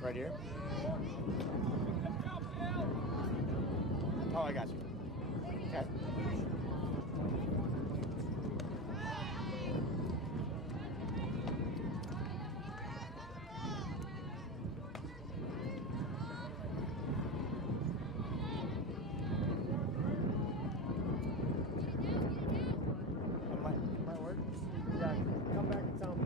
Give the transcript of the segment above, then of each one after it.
Right here? Oh, I got you. Okay. Might work. Yeah, come back and tell me.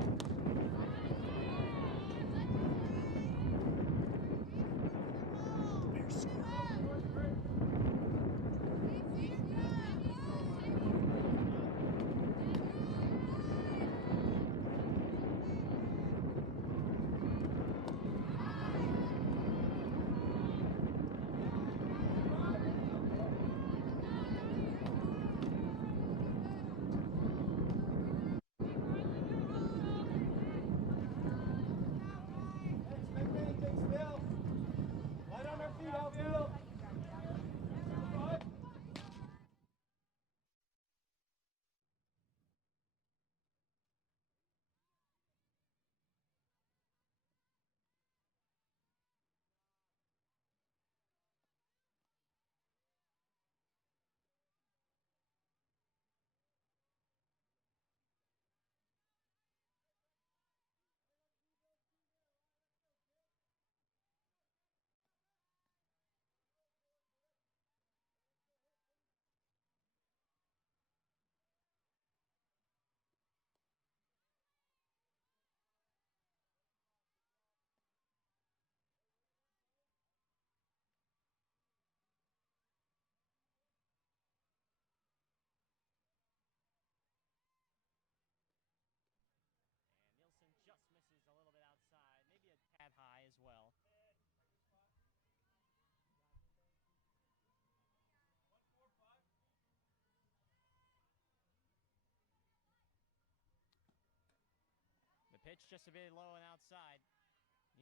Pitch just a bit low and outside.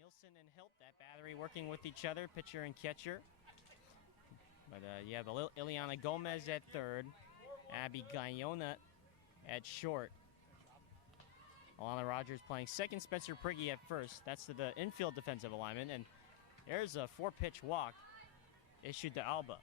Nielsen and Hilt, that battery working with each other, pitcher and catcher. But you have Ileana Gomez at third, Abby Guyona at short. Alana Rogers playing second, Spencer Prigge at first. That's the infield defensive alignment. And there's a 4-pitch walk issued to Alba.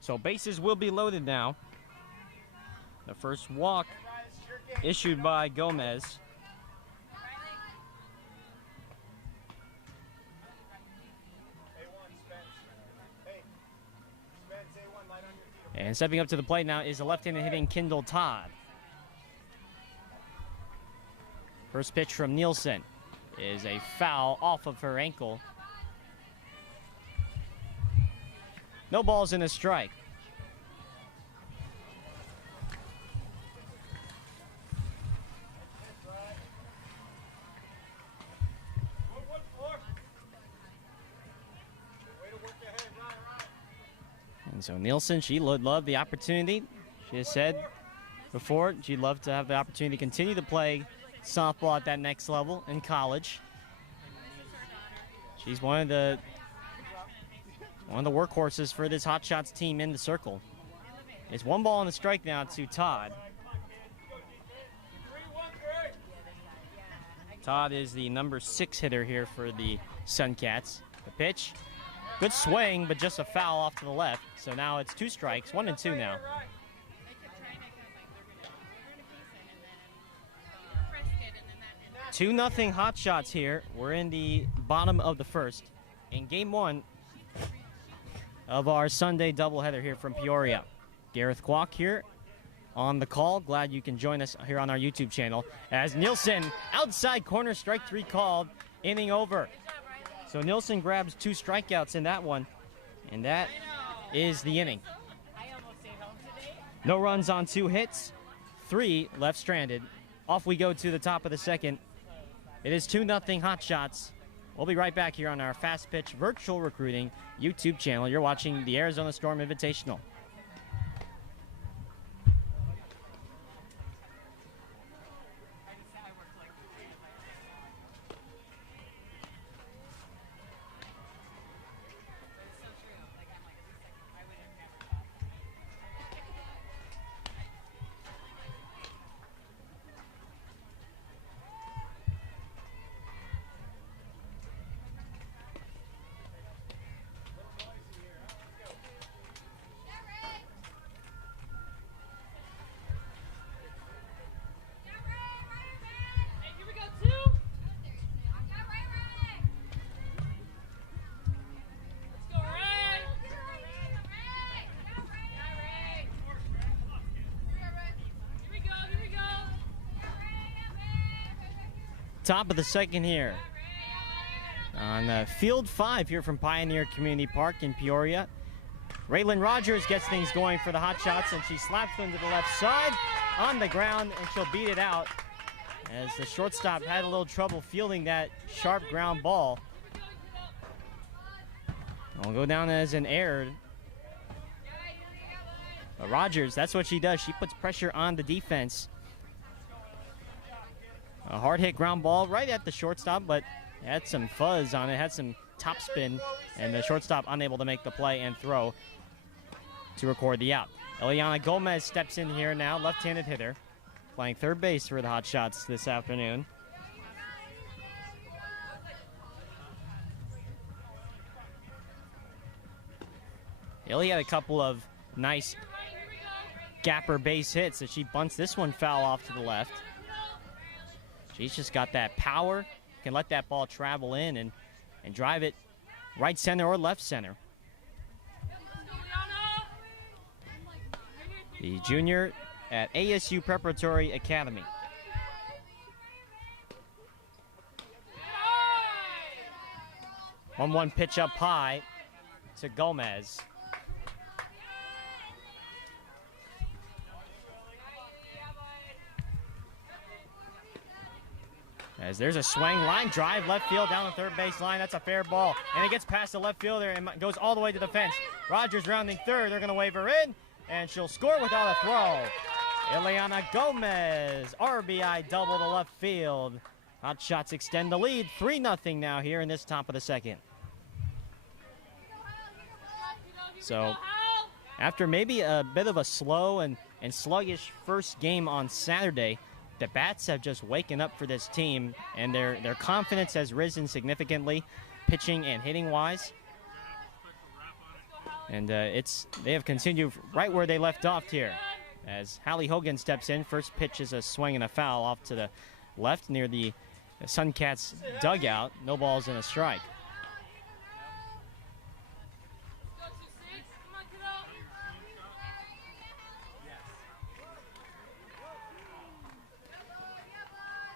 So bases will be loaded now. The first walk issued by Gomez. And stepping up to the plate now is the left-handed hitting Kendall Todd. First pitch from Nielsen is a foul off of her ankle. No balls and a strike. And so Nielsen, she would love the opportunity. She has said before she'd love to have the opportunity to continue to play softball at that next level in college. She's one of the workhorses for this Hotshots team in the circle. It's 1 ball and a strike now to Todd. Todd is the number 6 hitter here for the Suncats. The pitch, good swing, but just a foul off to the left. So now it's 2 strikes, 1 and 2 now. 2-0 Hotshots here. We're in the bottom of the first. In game 1 of our Sunday doubleheader here from Peoria. Gareth Kwok here on the call. Glad you can join us here on our YouTube channel. As Nielsen, outside corner, strike 3 called, inning over. So Nielsen grabs 2 strikeouts in that one, and that is the inning. No runs on 2 hits, 3 left stranded. Off we go to the top of the second. It is 2-0 Hotshots. We'll be right back here on our Fast Pitch Virtual Recruiting YouTube channel. You're watching the Arizona Storm Invitational. top of the second here on Field 5 here from Pioneer Community Park in Peoria. Raylan Rogers gets things going for the Hotshots, and she slaps them to the left side on the ground, and she'll beat it out as the shortstop had a little trouble fielding that sharp ground ball. It'll go down as an error. But Rogers, that's what she does. She puts pressure on the defense. A hard hit ground ball right at the shortstop, but it had some fuzz on it, had some top spin, and the shortstop unable to make the play and throw to record the out. Eliana Gomez steps in here now, left-handed hitter, playing third base for the Hotshots this afternoon. Illy had a couple of nice gapper base hits as she bunts this one foul off to the left. She's just got that power, can let that ball travel in and drive it right center or left center. The junior at ASU Preparatory Academy. One pitch up high to Gomez. As there's a swing, line drive, left field down the third base line. That's a fair ball. And it gets past the left fielder and goes all the way to the fence. Rogers rounding third. They're going to wave her in, and she'll score without a throw. Ileana Gomez, RBI double to left field. Hotshots extend the lead, 3-0 now here in this top of the second. So after maybe a bit of a slow and sluggish first game on Saturday, the bats have just waken up for this team, and their confidence has risen significantly, pitching and hitting wise. And they have continued right where they left off here. As Hallie Hogan steps in, first pitch is a swing and a foul off to the left near the Suncats dugout. No balls and a strike.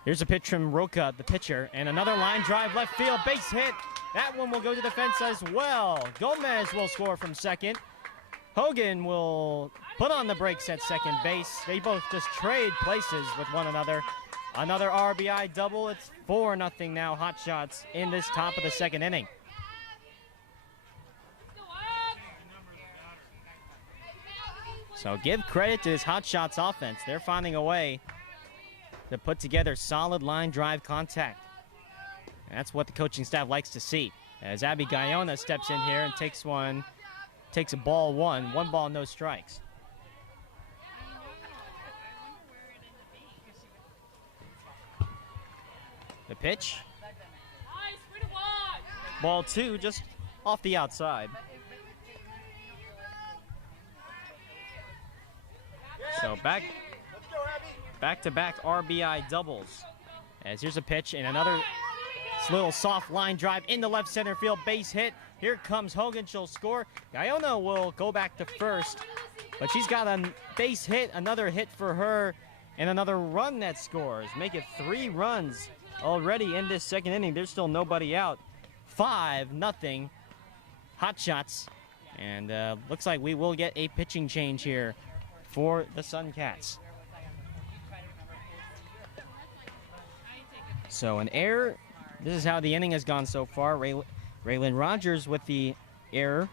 Here's a pitch from Roca, the pitcher, and another line drive left field, base hit. That one will go to the fence as well. Gomez will score from second. Hogan will put on the brakes at second base. They both just trade places with one another. Another RBI double. It's 4-0 now, Hotshots in this top of the second inning. So give credit to this Hotshots offense. They're finding a way to put together solid line drive contact. And that's what the coaching staff likes to see. As Abby Guyona steps in here and takes a ball one ball, no strikes. The pitch. Ball two, just off the outside. So back-to-back RBI doubles. As here's a pitch and another little soft line drive in the left center field, base hit. Here comes Hogan, she'll score. Guyona will go back to first, but she's got a base hit, another hit for her, and another run that scores. Make it 3 runs already in this second inning. There's still nobody out. 5-0 Hotshots, and looks like we will get a pitching change here for the Suncats. So an error. This is how the inning has gone so far. Raylan Rogers with the error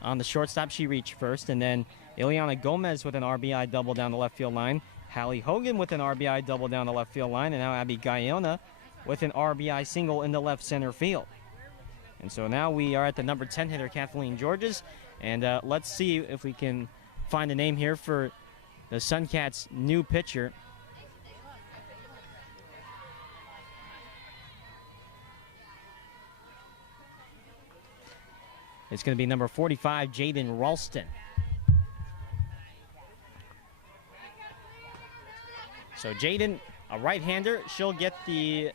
on the shortstop. She reached first. And then Ileana Gomez with an RBI double down the left field line. Hallie Hogan with an RBI double down the left field line. And now Abby Guyona with an RBI single in the left center field. And so now we are at the number 10 hitter, Kathleen Georges. And let's see if we can find a name here for the Suncats' new pitcher. It's going to be number 45, Jaden Ralston. So Jaden, a right-hander, she'll get the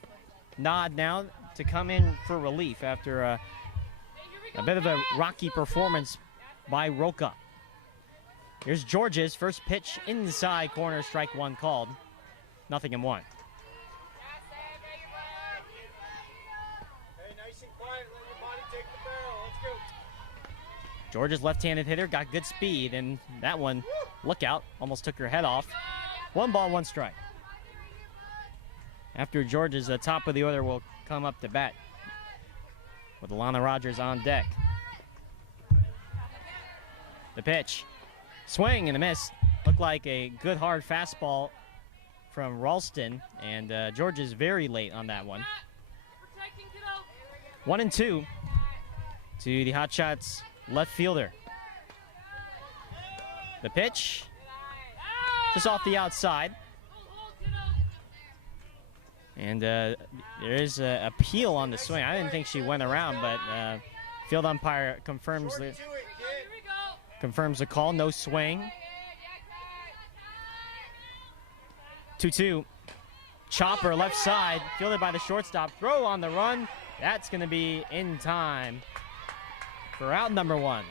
nod now to come in for relief after a bit of a rocky performance by Roca. Here's Georges, first pitch inside corner, strike one called. 0-1. Georgia's left-handed hitter got good speed, and that one, look out, almost took her head off. 1 ball, 1 strike. After Georgia's, the top of the order will come up to bat with Alana Rogers on deck. The pitch, swing and a miss. Looked like a good hard fastball from Ralston, and Georgia's very late on that one. 1-2 to the Hotshots left fielder. The pitch, just off the outside. And there is a peel on the swing. I didn't think she went around, but field umpire confirms the call. No swing. 2-2. Chopper left side, fielded by the shortstop. Throw on the run. That's going to be in time for out number 1.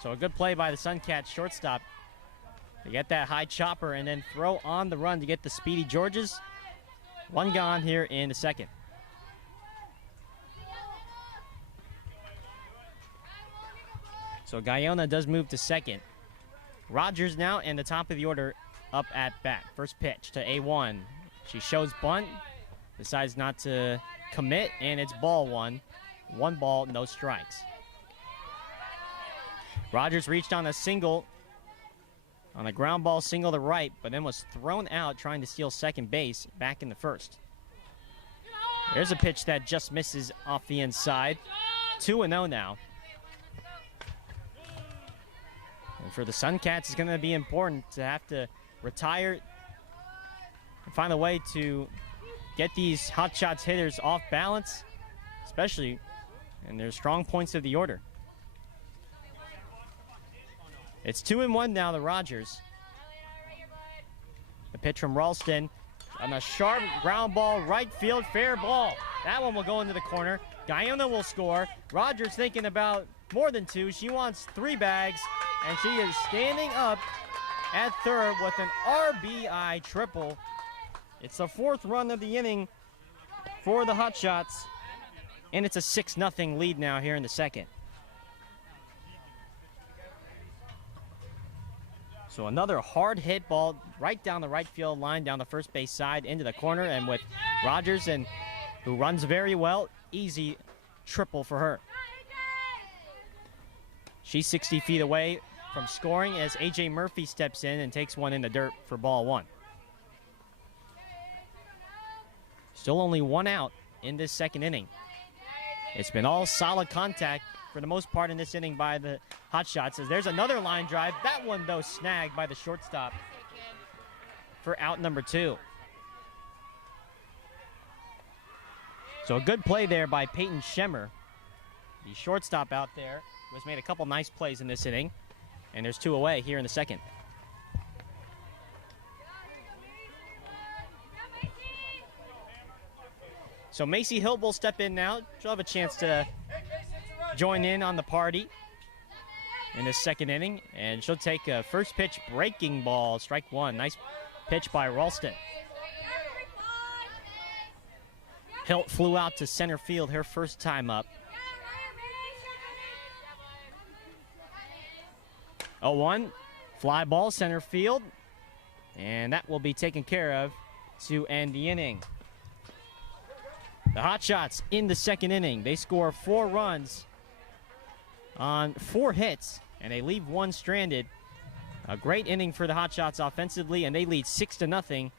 So a good play by the Suncats shortstop to get that high chopper and then throw on the run to get the speedy Georges. 1 gone here in the second. So Guyona does move to second. Rogers now in the top of the order up at bat. First pitch to A1. She shows bunt, decides not to commit, and it's ball 1. 1 ball, no strikes. Rogers reached on a single, on a ground ball single to right, but then was thrown out trying to steal second base back in the first. There's a pitch that just misses off the inside. 2-0 now. And for the Suncats, it's going to be important to have to retire and find a way to get these Hotshots hitters off balance, especially in their strong points of the order. It's 2-1 now to Rogers. The pitch from Ralston on a sharp ground ball, right field, fair ball. That one will go into the corner. Guyona will score. Rogers thinking about more than 2. She wants 3 bags, and she is standing up at third with an RBI triple. It's the 4th run of the inning for the Hotshots, and it's a 6-0 lead now here in the second. So another hard hit ball right down the right field line, down the first base side into the corner, and with Rogers, and who runs very well, easy triple for her. She's 60 feet away from scoring as A.J. Murphy steps in and takes one in the dirt for ball 1. Still only 1 out in this second inning. It's been all solid contact for the most part in this inning by the Hotshots, as there's another line drive. That one, though, snagged by the shortstop for out number 2. So a good play there by Peyton Schemmer. The shortstop out there who has made a couple nice plays in this inning. And there's 2 away here in the second. So Macy Hill will step in now. She'll have a chance to join in on the party in this second inning. And she'll take a first pitch breaking ball, strike 1. Nice pitch by Ralston. Hilt flew out to center field her first time up. 0-1, fly ball center field, and that will be taken care of to end the inning. The Hotshots in the second inning. They score 4 runs on 4 hits, and they leave 1 stranded. A great inning for the Hotshots offensively, and they lead 6-0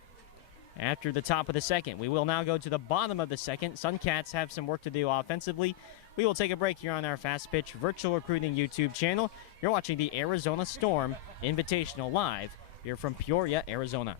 after the top of the second. We will now go to the bottom of the second. Suncats have some work to do offensively. We will take a break here on our Fast Pitch Virtual Recruiting YouTube channel. You're watching the Arizona Storm Invitational live here from Peoria, Arizona.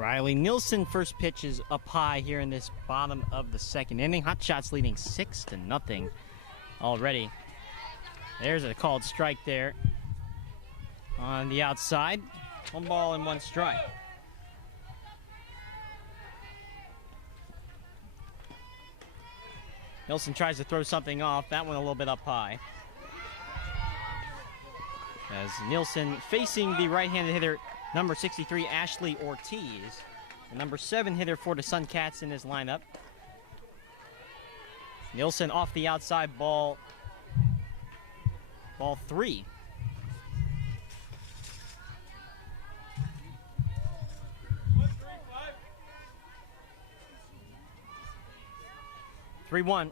Riley Nielsen first pitch is up high here in this bottom of the second inning. Hotshots leading 6-0 already. There's a called strike there on the outside. 1 ball and 1 strike. Nielsen tries to throw something off. That one a little bit up high. As Nielsen facing the right-handed hitter, number 63, Ashley Ortiz. The number 7 hitter for the Suncats in his lineup. Nielsen off the outside, ball 3. Three-one.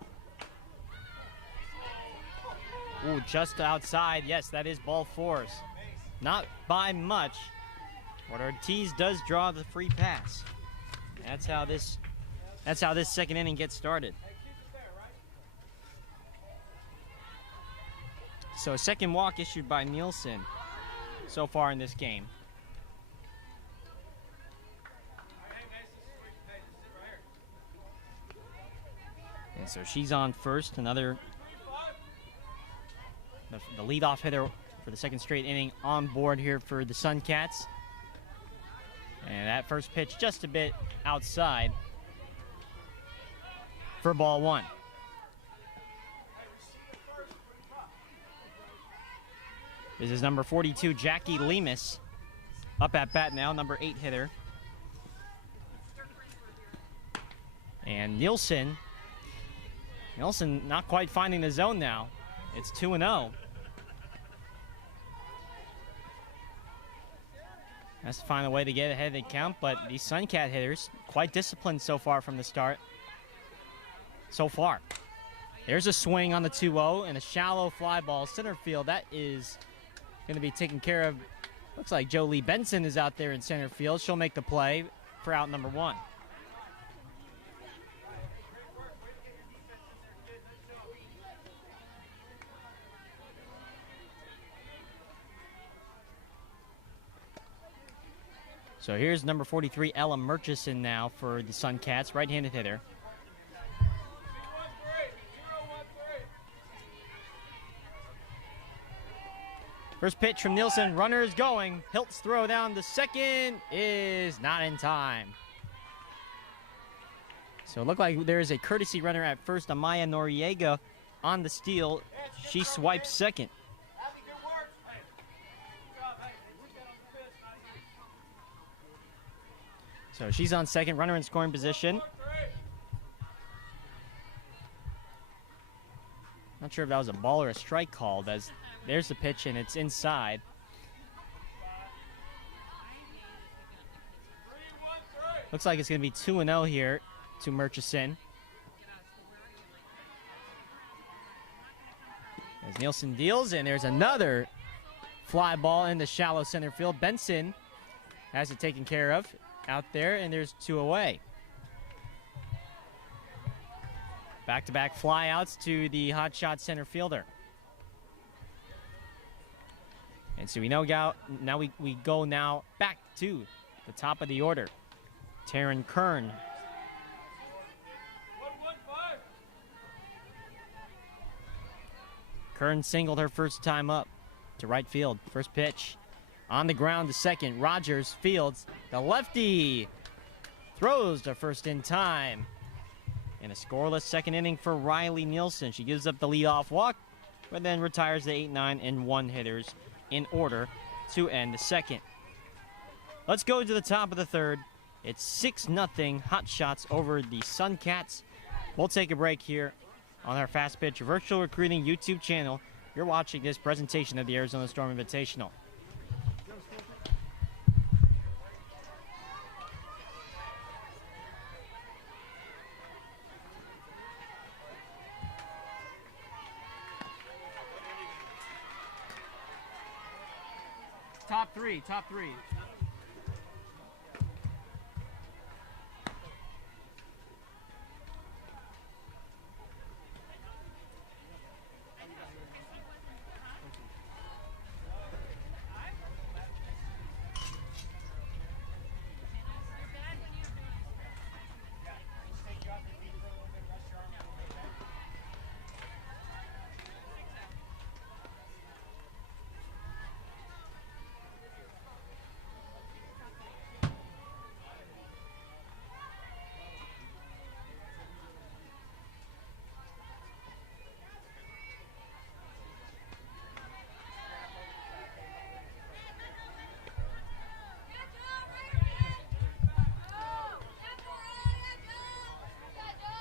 Ooh, just outside. Yes, that is ball 4. Not by much, but Ortiz does draw the free pass. That's how this second inning gets started. So a second walk issued by Nielsen so far in this game. And so she's on first. Another, the leadoff hitter for the second straight inning on board here for the Suncats. And that first pitch just a bit outside for ball 1. This is number 42, Jackie Lemus, up at bat now, number 8 hitter. And Nielsen not quite finding the zone now. It's 2-0. Has to find a way to get ahead of the count, but these Suncat hitters quite disciplined so far from the start. So far. There's a swing on the 2-0 and a shallow fly ball center field. That is going to be taken care of. Looks like Jolie Benson is out there in center field. She'll make the play for out number 1. So here's number 43, Ella Murchison now for the Suncats, right-handed hitter. First pitch from Nielsen, runner is going. Hilt's throw down to second is not in time. So it looked like there is a courtesy runner at first, Amaya Noriega on the steal. She swipes second. So she's on second, runner in scoring position. Not sure if that was a ball or a strike called, as there's the pitch and it's inside. Looks like it's going to be 2-0 here to Murchison. As Nielsen deals, and there's another fly ball in the shallow center field. Benson has it taken care of out there, and there's 2 away. Back-to-back flyouts to the hotshot center fielder. And so we know now we go now back to the top of the order. Taryn Kern. Kern singled her first time up to right field. First pitch on the ground to second. Rogers fields. The lefty throws to first in time. And a scoreless second inning for Riley Nielsen. She gives up the leadoff walk, but then retires the 8, 9, and 1 hitters in order to end the second. Let's go to the top of the third. It's 6-0 Hotshots over the Suncats. We'll take a break here on our Fast Pitch Virtual Recruiting YouTube channel. You're watching this presentation of the Arizona Storm Invitational. Top three.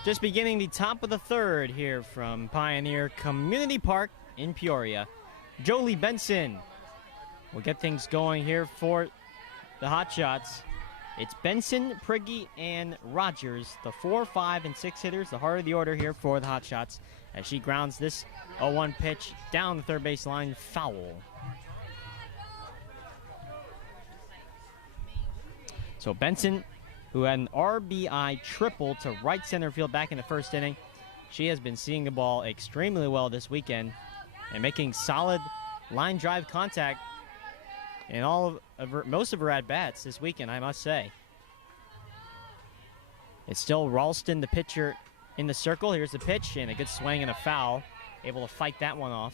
Just beginning the top of the third here from Pioneer Community Park in Peoria. Jolie Benson will get things going here for the Hotshots. It's Benson, Prigge, and Rogers, the 4, 5, and 6 hitters, the heart of the order here for the Hotshots, as she grounds this 0-1 pitch down the third base line, foul. So Benson, who had an RBI triple to right center field back in the first inning, she has been seeing the ball extremely well this weekend and making solid line drive contact in most of her at-bats this weekend, I must say. It's still Ralston, the pitcher, in the circle. Here's the pitch, and a good swing and a foul. Able to fight that one off.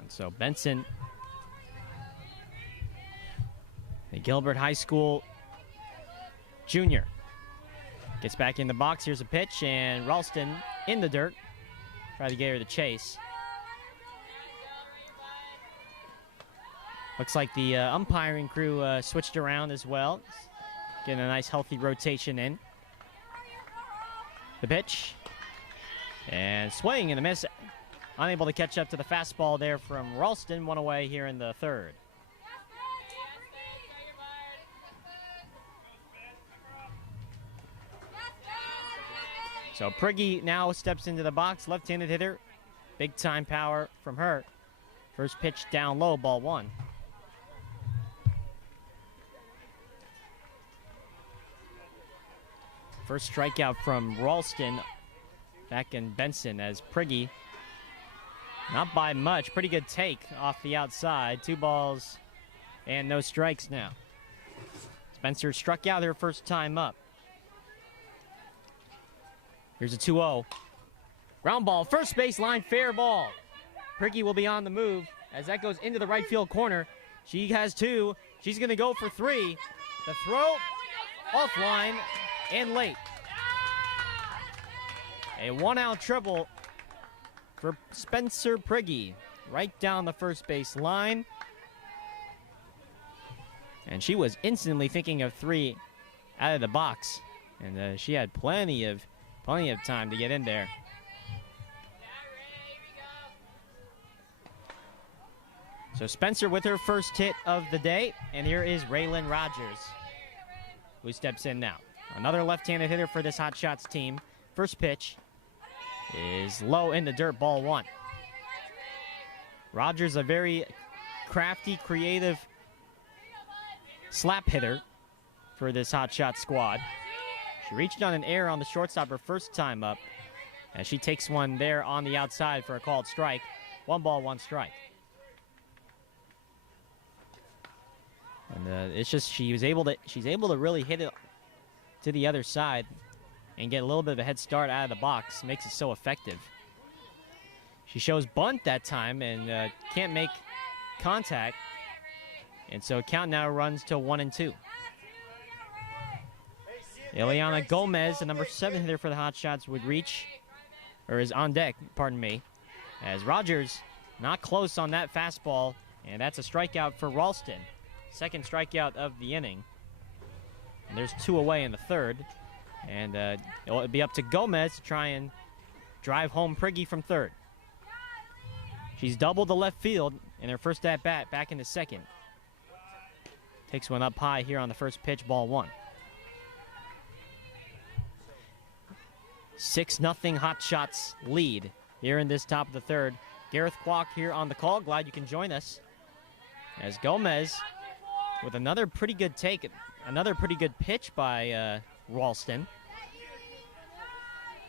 And so Benson, the Gilbert High School junior, gets back in the box. Here's a pitch, and Ralston in the dirt. Try to get her to chase. Looks like the umpiring crew switched around as well. Getting a nice healthy rotation in. The pitch. And swing and a miss. Unable to catch up to the fastball there from Ralston. One away here in the third. So Prigge now steps into the box, left-handed hitter. Big time power from her. First pitch down low, ball 1. First strikeout from Ralston back in Benson, as Prigge, not by much, pretty good take off the outside. 2 balls and no strikes now. Spencer struck out her first time up. Here's a 2-0. Ground ball, first base line, fair ball. Prigge will be on the move as that goes into the right field corner. She has 2. She's going to go for 3. The throw, offline, and late. A 1-out triple for Spencer Prigge, right down the first base line. And she was instantly thinking of 3 out of the box. And she had plenty of time to get in there. So Spencer with her first hit of the day, and here is Raylan Rogers, who steps in now. Another left-handed hitter for this Hotshots team. First pitch is low in the dirt, ball 1. Rogers, a very crafty, creative slap hitter for this Hotshot squad. She reached on an error on the shortstop her first time up, and she takes one there on the outside for a called strike. 1 ball, 1 strike. And it's just she's able to really hit it to the other side and get a little bit of a head start out of the box. Makes it so effective. She shows bunt that time and can't make contact, and so count now runs to 1-2. Ileana Gomez, the number 7 hitter for the Hotshots, would reach, or is on deck, pardon me, as Rogers not close on that fastball, and that's a strikeout for Ralston. Second strikeout of the inning. And there's 2 away in the third, and it'll be up to Gomez to try and drive home Prigge from third. She's doubled the left field in her first at-bat back into second. Takes one up high here on the first pitch, ball 1. 6-0 Hotshots lead here in this top of the third. Gareth Kwok here on the call. Glad you can join us. As Gomez with another pretty good take, another pretty good pitch by Ralston.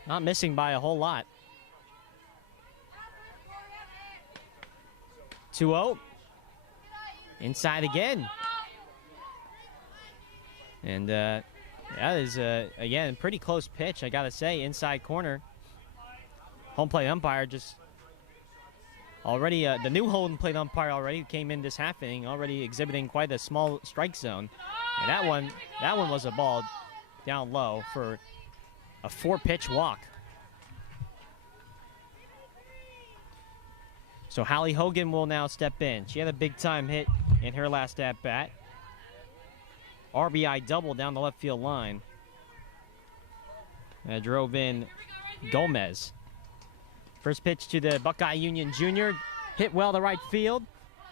Not missing by a whole lot. 2-0. Inside again. And that is, again, pretty close pitch, I gotta say. Inside corner. Home plate umpire just already, the new home plate umpire already came in this half inning, already exhibiting quite a small strike zone. And that one was a ball down low for a 4-pitch walk. So Hallie Hogan will now step in. She had a big time hit in her last at bat. RBI double down the left field line. That drove in Gomez. First pitch to the Buckeye Union Jr. Hit well to right field.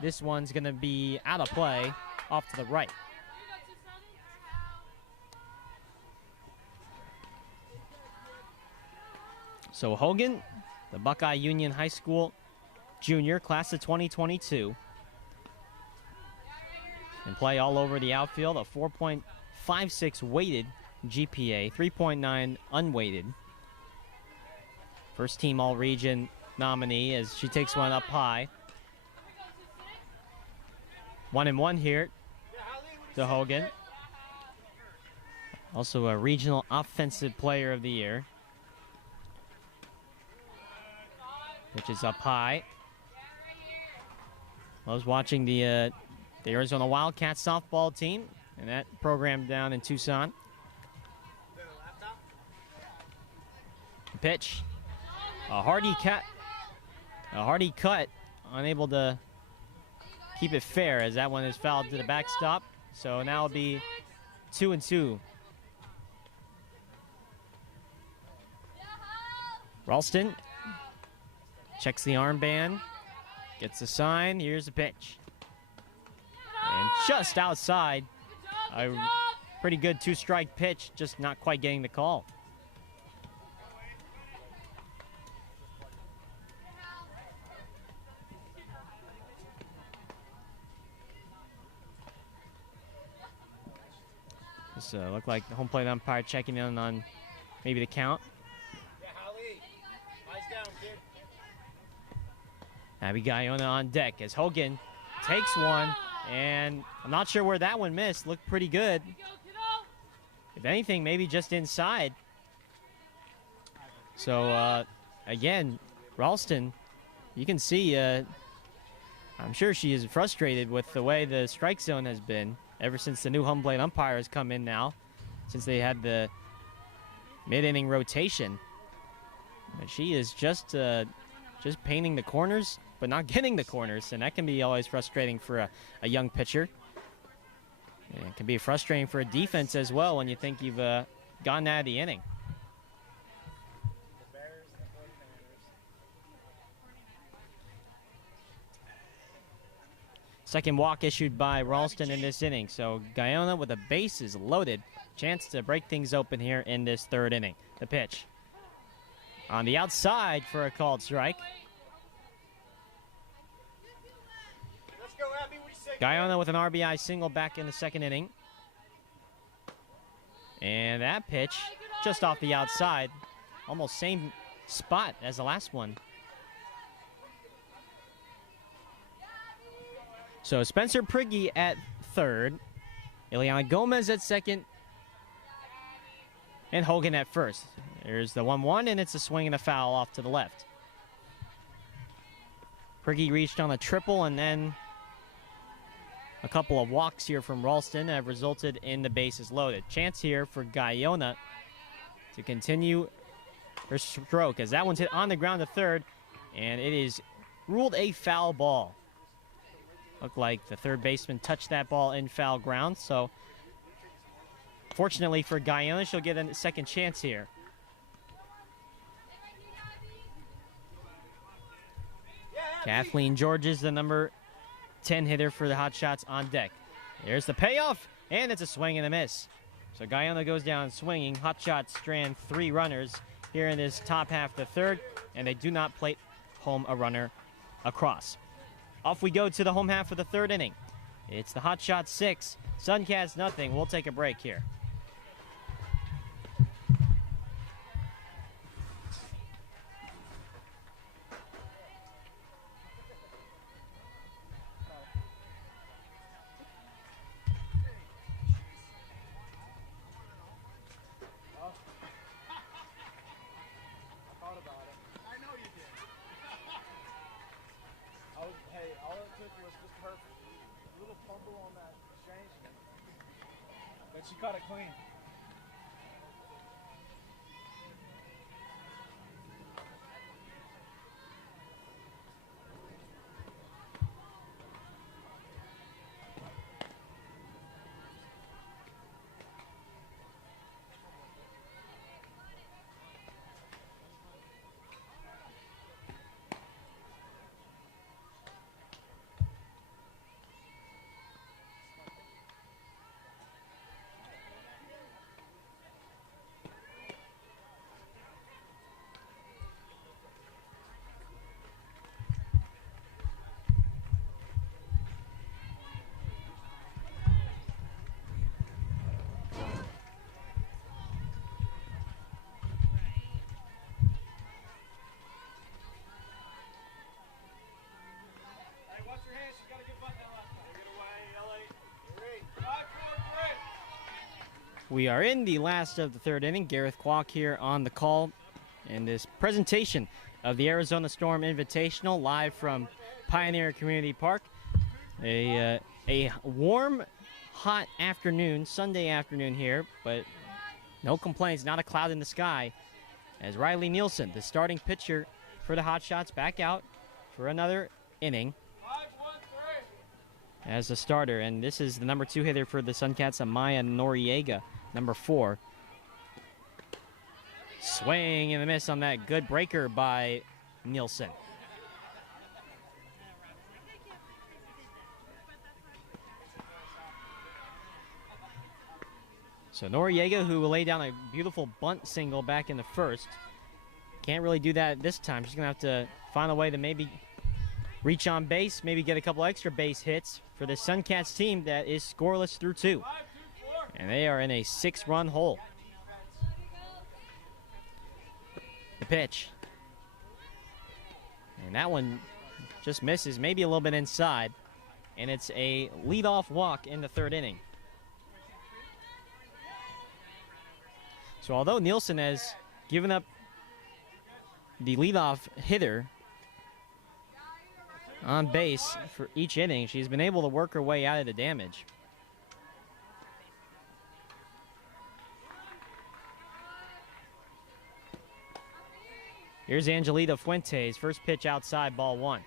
This one's going to be out of play, off to the right. So Hogan, the Buckeye Union High School junior, class of 2022. And play all over the outfield, a 4.56 weighted GPA, 3.9 unweighted. First team all-region nominee as she takes one up high. 1-1 here to Hogan. Also a regional offensive player of the year. Pitch is up high. I was watching the Arizona Wildcats softball team and that program down in Tucson. Pitch. A hardy cut, unable to keep it fair as that one is fouled to the backstop. So now it'll be 2-2. Ralston checks the armband, gets the sign. Here's the pitch. And just outside, a pretty good two-strike pitch, just not quite getting the call. This looked like the home plate umpire checking in on maybe the count. Abby Guyona on deck as Hogan takes one, and I'm not sure where that one missed. Looked pretty good. If anything, maybe just inside. So, again, Ralston, you can see, I'm sure she is frustrated with the way the strike zone has been ever since the new home plate umpire has come in now, since they had the mid-inning rotation. And she is just painting the corners, but not getting the corners, and that can be always frustrating for a young pitcher. And it can be frustrating for a defense as well when you think you've gotten out of the inning. Second walk issued by Ralston in this inning, so Guyona with the bases loaded. Chance to break things open here in this third inning. The pitch on the outside for a called strike. Guyona with an RBI single back in the second inning. And that pitch just off the outside. Almost same spot as the last one. So Spencer Prigge at third. Ileana Gomez at second. And Hogan at first. There's the 1-1, and it's a swing and a foul off to the left. Prigge reached on a triple, and then a couple of walks here from Ralston have resulted in the bases loaded. Chance here for Guyona to continue her stroke as that one's hit on the ground to third, and it is ruled a foul ball. Looked like the third baseman touched that ball in foul ground, so fortunately for Guyona, she'll get a second chance here. Kathleen George is the number 10 hitter for the Hotshots on deck. There's the payoff, and it's a swing and a miss. So Guyona goes down swinging. Hotshots strand 3 runners here in this top half of the third, and they do not plate home a runner across. Off we go to the home half of the third inning. It's the Hotshots 6, Suncats nothing. We'll take a break here. She caught it clean. We are in the last of the third inning. Gareth Kwok here on the call in this presentation of the Arizona Storm Invitational live from Pioneer Community Park. A warm, hot afternoon, Sunday afternoon here, but no complaints, not a cloud in the sky, as Riley Nielsen, the starting pitcher for the Hotshots, back out for another inning as a starter. And this is the number 2 hitter for the Suncats, Amaya Noriega, number 4. Swing and a miss on that good breaker by Nielsen. So Noriega, who will lay down a beautiful bunt single back in the first, can't really do that this time. She's going to have to find a way to maybe reach on base, maybe get a couple extra base hits for the Suncats team that is scoreless through 2. And they are in a 6-run hole. The pitch. And that one just misses, maybe a little bit inside. And it's a leadoff walk in the third inning. So although Nielsen has given up the leadoff hitter on base for each inning, she's been able to work her way out of the damage. Here's Angelita Fuentes, first pitch outside, ball 1.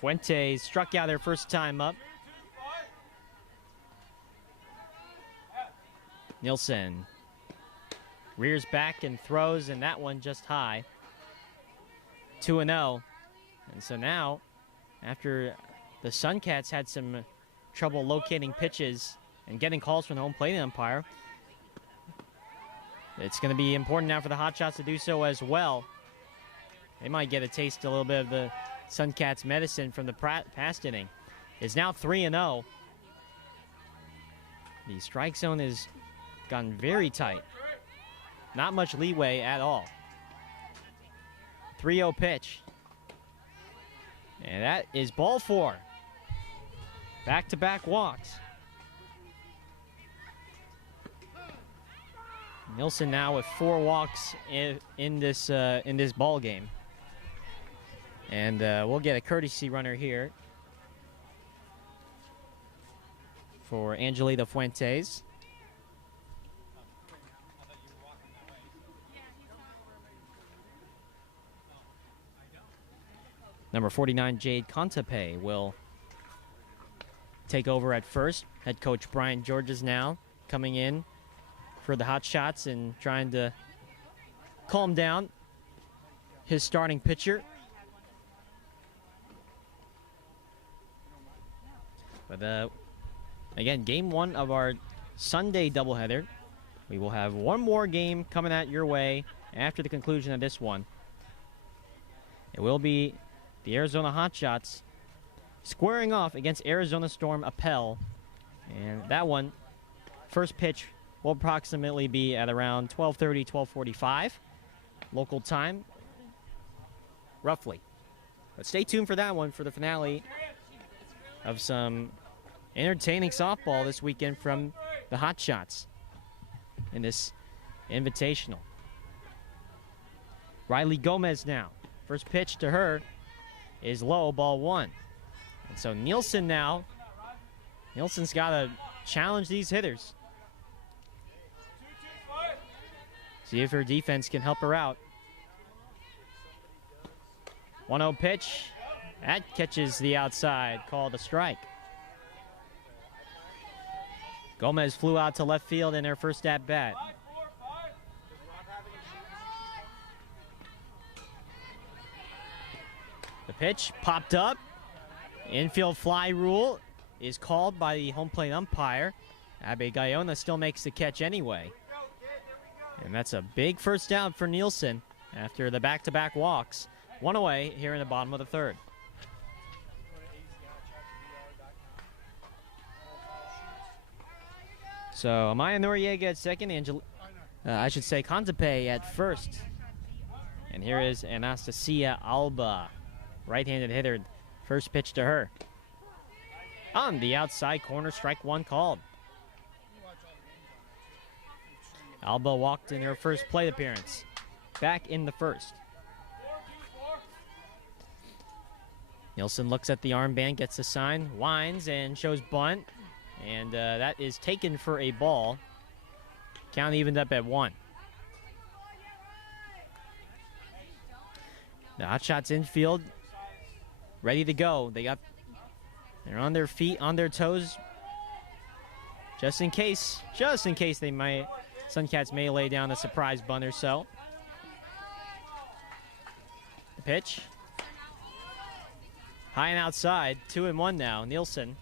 Fuentes struck out her first time up. Nielsen rears back and throws, and that one just high. 2-0. And so now, after the Suncats had some trouble locating pitches and getting calls from the home plate umpire, it's going to be important now for the Hotshots to do so as well. They might get a taste a little bit of the Suncats medicine from the past inning. It's now 3-0. The strike zone has gotten very tight. Not much leeway at all. 3-0 pitch. And that is ball 4. Back-to-back walks. Nielsen now with 4 walks in this ball game. And we'll get a courtesy runner here for Angelita Fuentes. Number 49, Jade Contepe, will take over at first. Head coach Brian Georges now coming in for the Hotshots and trying to calm down his starting pitcher. But again, game 1 of our Sunday doubleheader. We will have one more game coming at your way after the conclusion of this one. It will be the Arizona Hotshots squaring off against Arizona Storm Appel. And that one, first pitch, will approximately be at around 12:30, 12:45 local time, roughly. But stay tuned for that one for the finale of some entertaining softball this weekend from the Hotshots in this invitational. Riley Gomez now. First pitch to her is low, ball 1. And so Nielsen now, Nielsen's got to challenge these hitters. See if her defense can help her out. 1-0 pitch. That catches the outside, called a strike. Gomez flew out to left field in her first at-bat. The pitch popped up. Infield fly rule is called by the home plate umpire. Abe Guyona still makes the catch anyway. And that's a big first down for Nielsen after the back-to-back walks. 1 away here in the bottom of the third. So Amaya Noriega at second, Contepe at first. And here is Anastasia Alba, right-handed hitter. First pitch to her. on the outside corner, strike one called. Alba walked in her first plate appearance, back in the first. Nielsen looks at the armband, gets the sign, winds, and shows bunt. And that is taken for a ball. Count evened up at 1. The Hotshots infield, ready to go. They're on their feet, on their toes, just in case Suncats may lay down a surprise bunt or so. The pitch. High and outside, 2-1 now. Nielsen.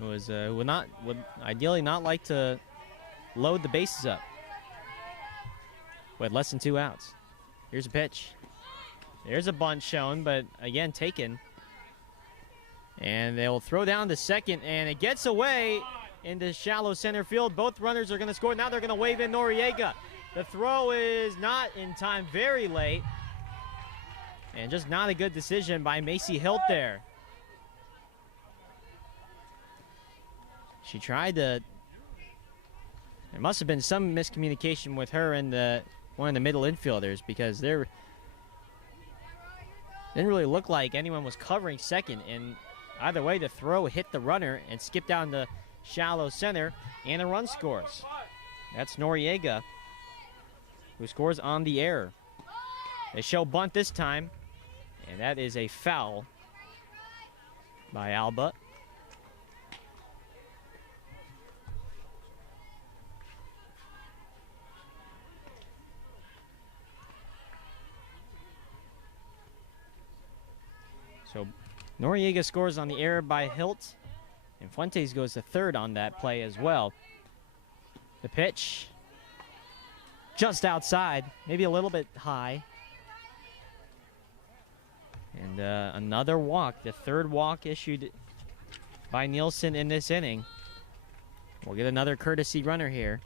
Would ideally not like to load the bases up with less than 2 outs. Here's a pitch. There's a bunt shown, but again taken. And they'll throw down to second, and it gets away into shallow center field. Both runners are going to score. Now they're going to wave in Noriega. The throw is not in time, very late. And just not a good decision by Macy Hilt there. She tried to... There must have been some miscommunication with her and one of the middle infielders, because there didn't really look like anyone was covering second. And either way, the throw hit the runner and skipped down the shallow center, and a run scores. That's Noriega, who scores on the error. They show bunt this time, and that is a foul by Alba. So Noriega scores on the error by Hilt, and Fuentes goes to third on that play as well. The pitch, just outside, maybe a little bit high. And another walk, the third walk issued by Nielsen in this inning. We'll get another courtesy runner here.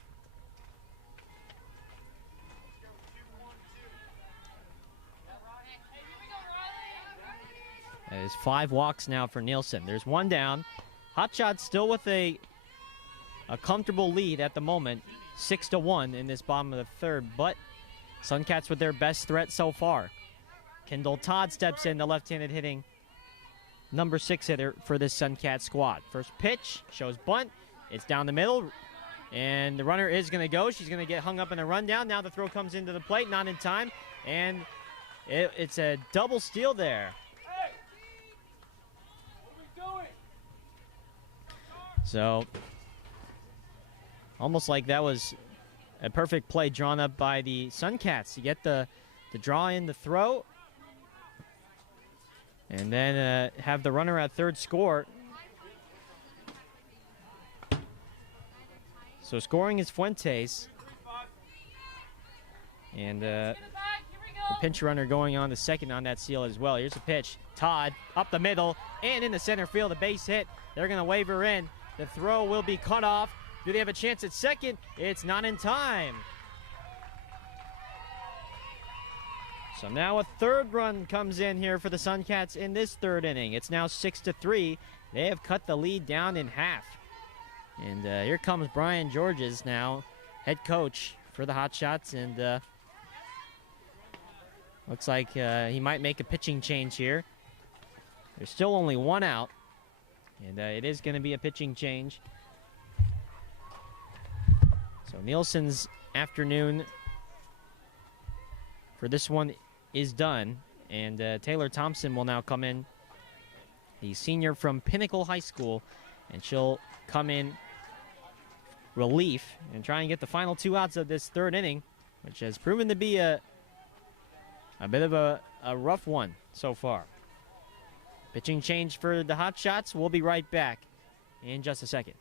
That is 5 walks now for Nielsen. There's 1 down. Hotshots still with a comfortable lead at the moment, 6-1 in this bottom of the third, but Suncats with their best threat so far. Kendall Todd steps in, the left-handed hitting number 6 hitter for this Suncat squad. First pitch, shows bunt. It's down the middle, and the runner is going to go. She's going to get hung up in a rundown. Now the throw comes into the plate, not in time, and it's a double steal there. So, almost like that was a perfect play drawn up by the Suncats to get the draw in the throw, and then have the runner at third score. So scoring is Fuentes, and the pinch runner going on to second on that steal as well. Here's a pitch. Todd up the middle and into center field, a base hit. They're going to wave her in. The throw will be cut off. Do they have a chance at second? It's not in time. So now a third run comes in here for the Suncats in this third inning. It's now 6-3. They have cut the lead down in half. And here comes Brian Georges now, head coach for the Hotshots, and looks like he might make a pitching change here. There's still only 1 out, and it is going to be a pitching change. So Nielsen's afternoon for this one is done, and Taylor Thompson will now come in, the senior from Pinnacle High School, and she'll come in relief and try and get the final 2 outs of this third inning, which has proven to be a bit of a rough one so far. Pitching change for the Hotshots. We'll be right back in just a second.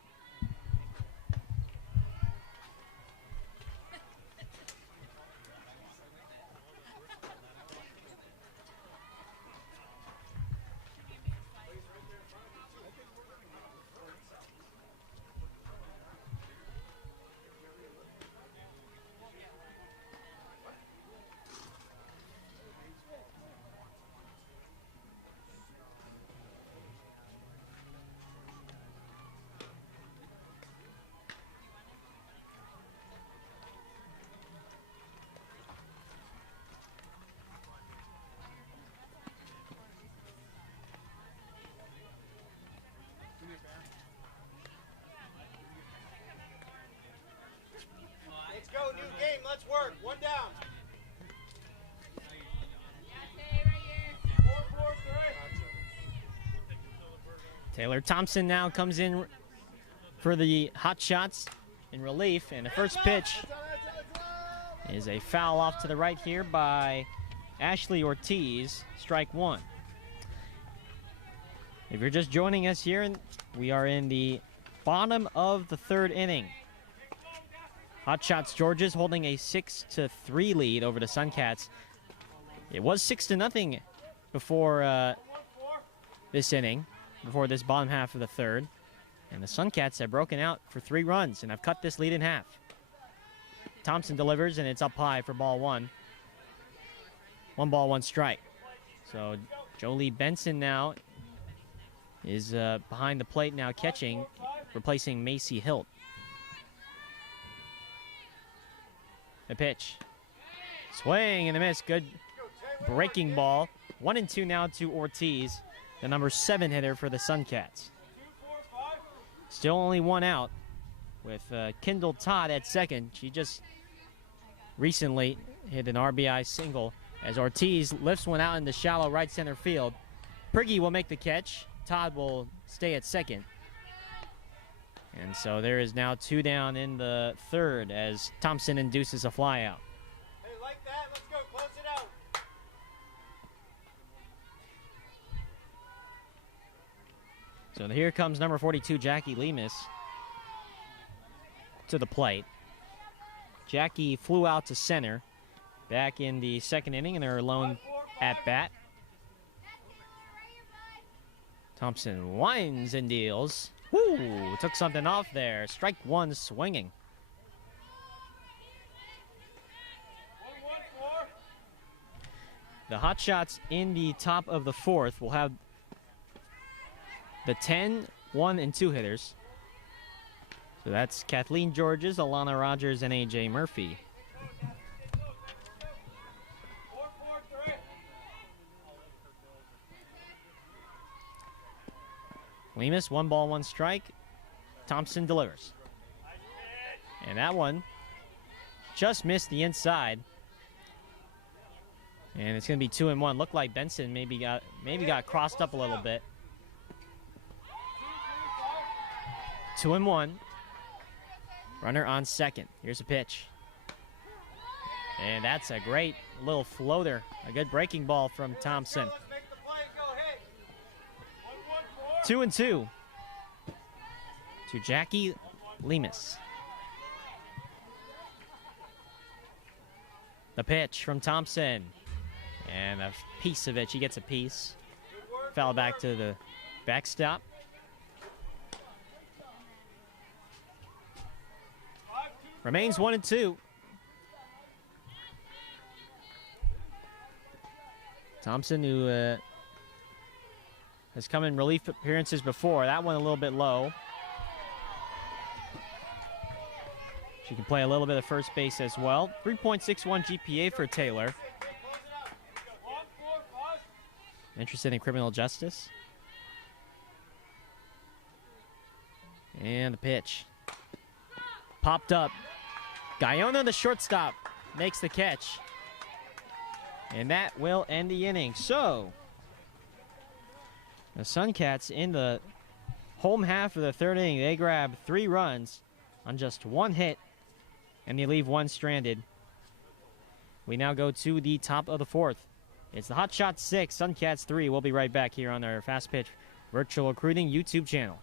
Taylor Thompson now comes in for the Hotshots in relief, and the first pitch is a foul off to the right here by Ashley Ortiz, strike one. If you're just joining us here, we are in the bottom of the third inning. Hotshots Georges holding a 6-3 lead over the Suncats. It was 6-0 before this inning, before this bottom half of the third. And the Suncats have broken out for 3 runs and have cut this lead in half. Thompson delivers, and it's up high for ball one. 1 ball, 1 strike. So Jolie Benson now is behind the plate now catching, replacing Macy Hilt. The pitch. Swing and a miss. Good breaking ball. 1-2 now to Ortiz, the number 7 hitter for the Suncats. Still only 1 out with Kendall Todd at second. She just recently hit an RBI single as Ortiz lifts one out in the shallow right center field. Prigge will make the catch. Todd will stay at second. And so there is now 2 down in the third as Thompson induces a fly out. Hey, like that. Let's go. Close it out. So here comes number 42, Jackie Lemus, to the plate. Jackie flew out to center back in the second inning in their lone at-bat. Thompson winds and deals. Woo! Took something off there. Strike one swinging. The Hotshots in the top of the fourth will have the 10, 1, and 2 hitters. So that's Kathleen Georges, Alana Rogers, and A.J. Murphy. Lemus, 1 ball, 1 strike. Thompson delivers. And that one just missed the inside. And it's going to be 2-1. Looked like Benson maybe got crossed up a little bit. 2-1. Runner on second. Here's a pitch. And that's a great little floater. A good breaking ball from Thompson. 2-2 to Jackie Lemus. The pitch from Thompson. And a piece of it. She gets a piece. Foul back to the backstop. Remains 1-2. Thompson, who has come in relief appearances before. That one a little bit low. She can play a little bit of first base as well. 3.61 GPA for Taylor. Interested in criminal justice. And the pitch. Popped up. Guyona, the shortstop, makes the catch. And that will end the inning. So, the Suncats in the home half of the third inning, they grab 3 runs on just 1 hit, and they leave 1 stranded. We now go to the top of the fourth. It's the Hotshots 6, Suncats 3. We'll be right back here on our Fast Pitch Virtual Recruiting YouTube channel.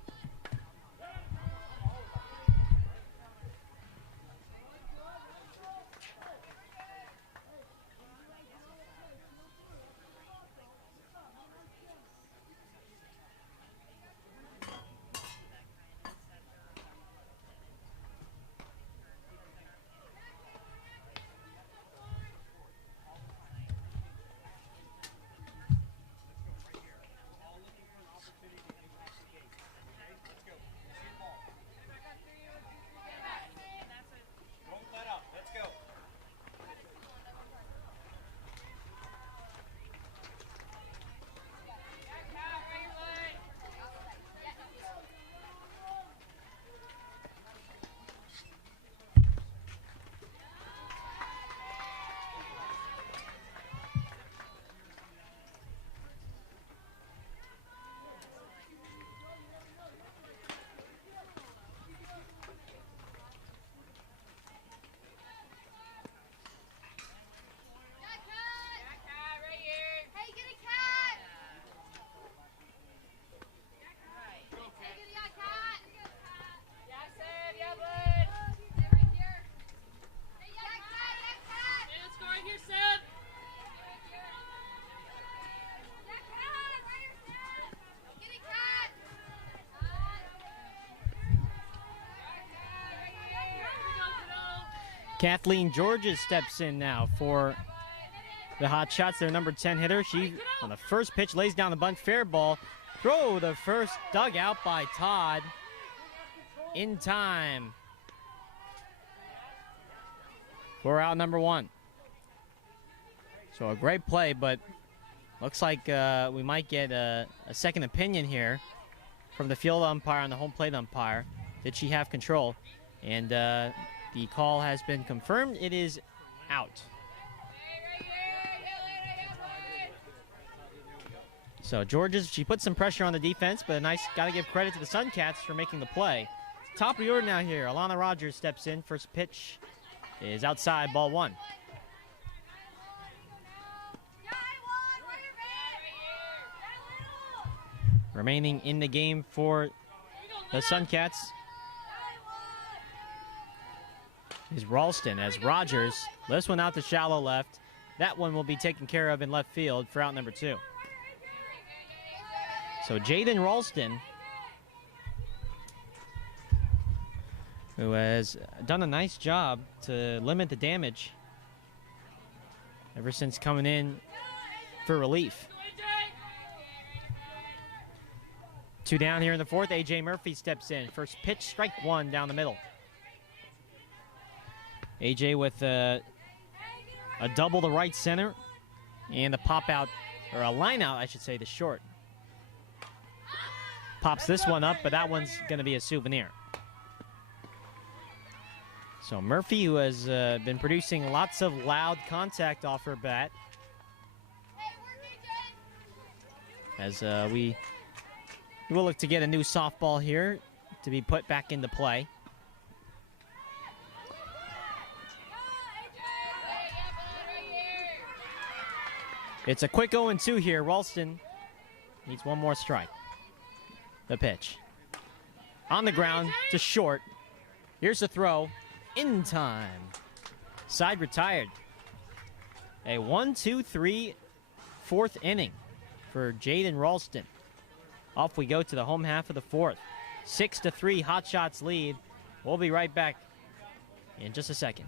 Kathleen Georges steps in now for the Hotshots, their number 10 hitter. She, on the first pitch, lays down the bunt, fair ball. Throw the first dug out by Todd in time for out number 1. So a great play, but looks like we might get a second opinion here from the field umpire and the home plate umpire. Did she have control? And the call has been confirmed. It is out. So Georges, she put some pressure on the defense, but got to give credit to the Suncats for making the play. Top of the order now here. Alana Rogers steps in. First pitch is outside, ball 1. Remaining in the game for the Suncats is Ralston as Rogers lifts one out to shallow left. That one will be taken care of in left field for out number 2. So Jaden Ralston, who has done a nice job to limit the damage ever since coming in for relief. 2 down here in the 4th. A.J. Murphy steps in. First pitch, strike 1 down the middle. A.J. with a double to right center and a pop out, or a line out, I should say, to short. Pops this one up, but that one's going to be a souvenir. So Murphy, who has been producing lots of loud contact off her bat, as we will look to get a new softball here to be put back into play. It's a quick 0-2 here. Ralston needs one more strike. The pitch. On the ground to short. Here's the throw. In time. Side retired. A 1-2-3 4th inning for Jaden Ralston. Off we go to the home half of the 4th. 6-3 Hotshots lead. We'll be right back in just a second.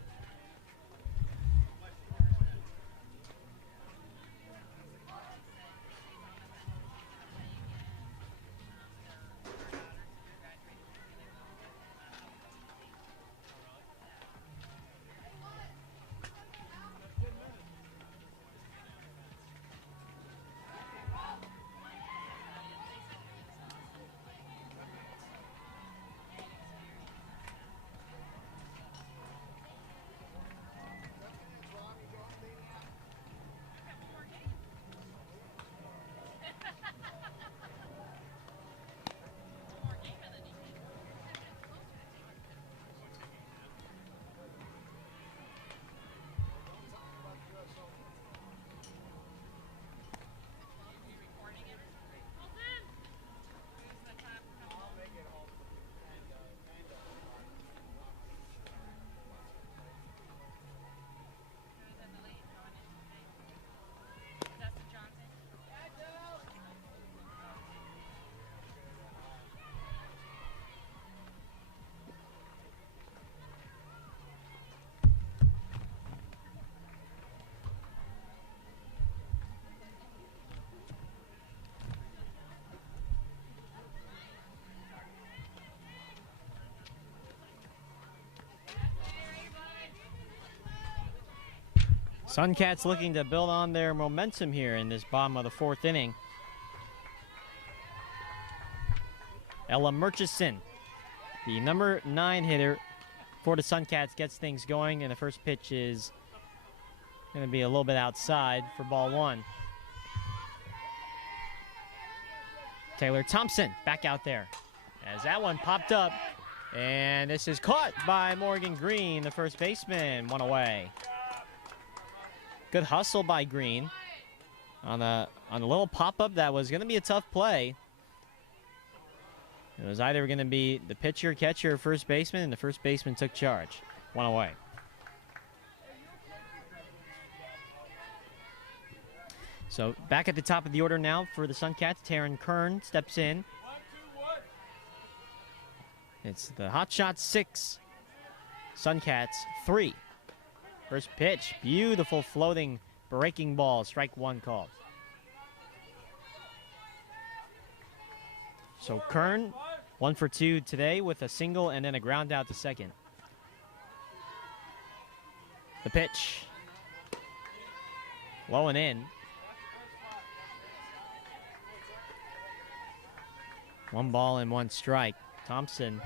Suncats looking to build on their momentum here in this bottom of the 4th inning. Ella Murchison, the number 9 hitter for the Suncats, gets things going, and the first pitch is going to be a little bit outside for ball 1. Taylor Thompson back out there as that one popped up, and this is caught by Morgan Green, the first baseman, one away. Good hustle by Green on a little pop-up that was going to be a tough play. It was either going to be the pitcher, catcher, or first baseman, and the first baseman took charge. One away. So back at the top of the order now for the Suncats. Taryn Kern steps in. It's the Hotshots 6, Suncats 3. First pitch, beautiful floating breaking ball, strike one called. So Kern, 1 for 2 today with a single and then a ground out to second. The pitch, low and in. 1 ball and 1 strike. Thompson.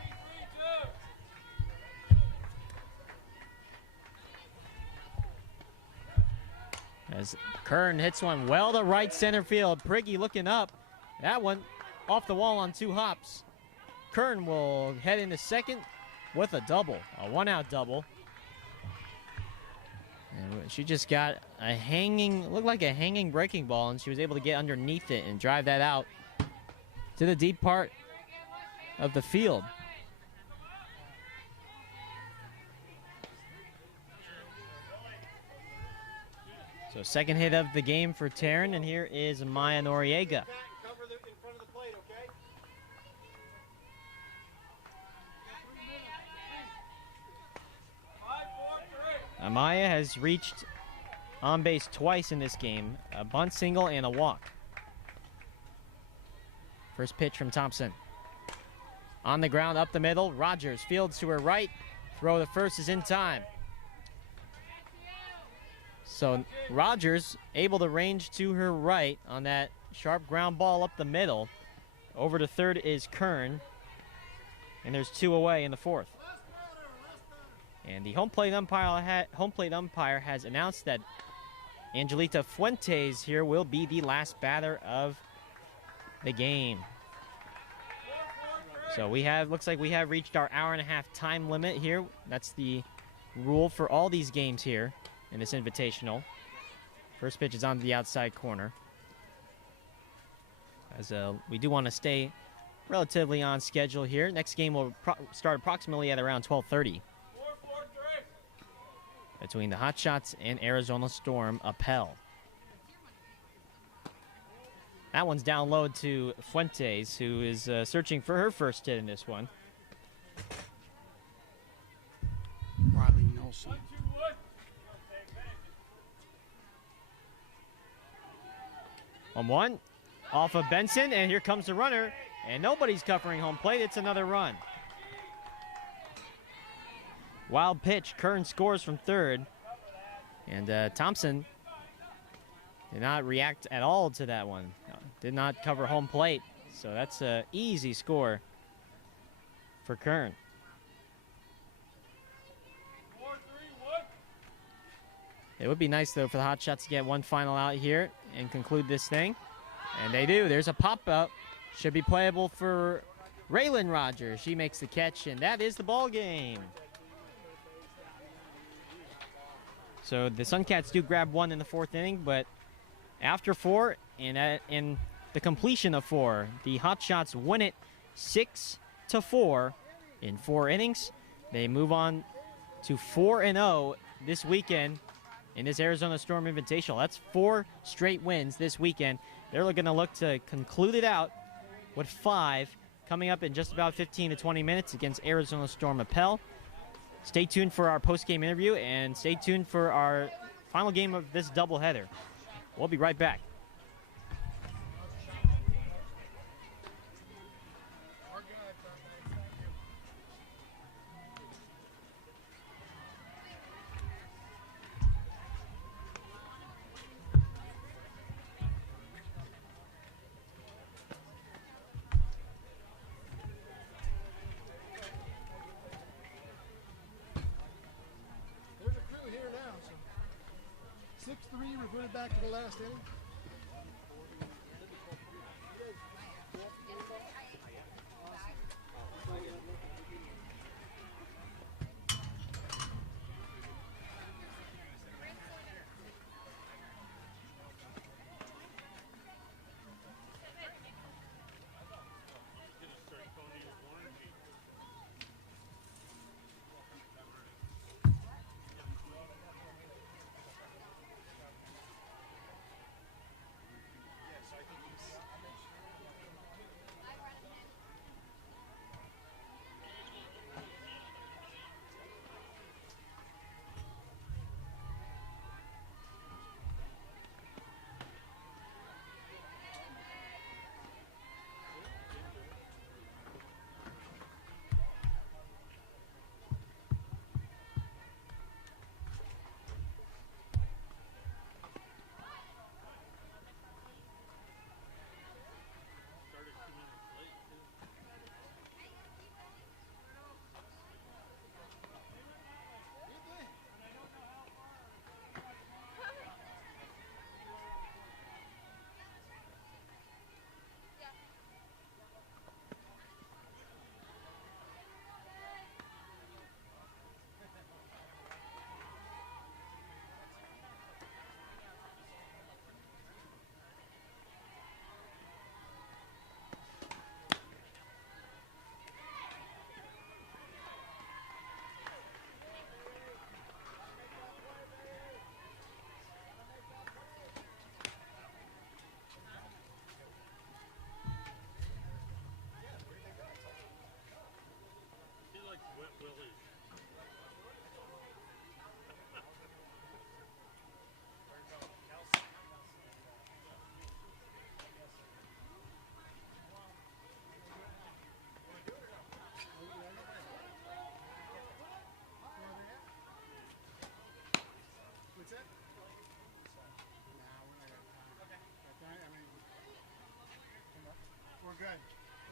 As Kern hits one well to right center field. Prigge looking up. That one off the wall on 2 hops. Kern will head into second with a double, a 1-out double. And she just got a hanging, looked like a hanging breaking ball, and she was able to get underneath it and drive that out to the deep part of the field. So second hit of the game for Taryn, and here is Maya Noriega. Amaya has reached on base twice in this game, a bunt single and a walk. First pitch from Thompson. On the ground, up the middle, Rogers fields to her right. Throw to first is in time. So Rogers able to range to her right on that sharp ground ball up the middle. Over to third is Kern, and there's 2 away in the 4th. And the home plate umpire has announced that Angelita Fuentes here will be the last batter of the game. So looks like we have reached our hour-and-a-half time limit here. That's the rule for all these games here in this invitational. First pitch is on the outside corner. As we do want to stay relatively on schedule here. Next game will start approximately at around 12:30. Between the Hotshots and Arizona Storm Appel. That one's down low to Fuentes, who is searching for her first hit in this one. Riley Nelson. 1-1 off of Benson, and here comes the runner, and nobody's covering home plate. It's another run. Wild pitch. Kern scores from third. And Thompson did not react at all to that one. Did not cover home plate. So that's an easy score for Kern. 4-3-1. It would be nice, though, for the Hotshots to get one final out here and conclude this thing. And they do. There's a pop-up. Should be playable for Raylan Rogers. She makes the catch, and that is the ball game. So the Suncats do grab one in the 4th inning, but after 4 and in the completion of 4, the Hotshots win it 6-4 in 4 innings. They move on to 4-0 this weekend in this Arizona Storm Invitational. That's 4 straight wins this weekend. They're going to look to conclude it out with 5 coming up in just about 15 to 20 minutes against Arizona Storm Appel. Stay tuned for our post-game interview, and stay tuned for our final game of this doubleheader. We'll be right back. There's a crew here now. So 6-3 reverted back to the last inning.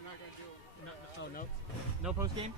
not gonna do it. No, oh no, no post game.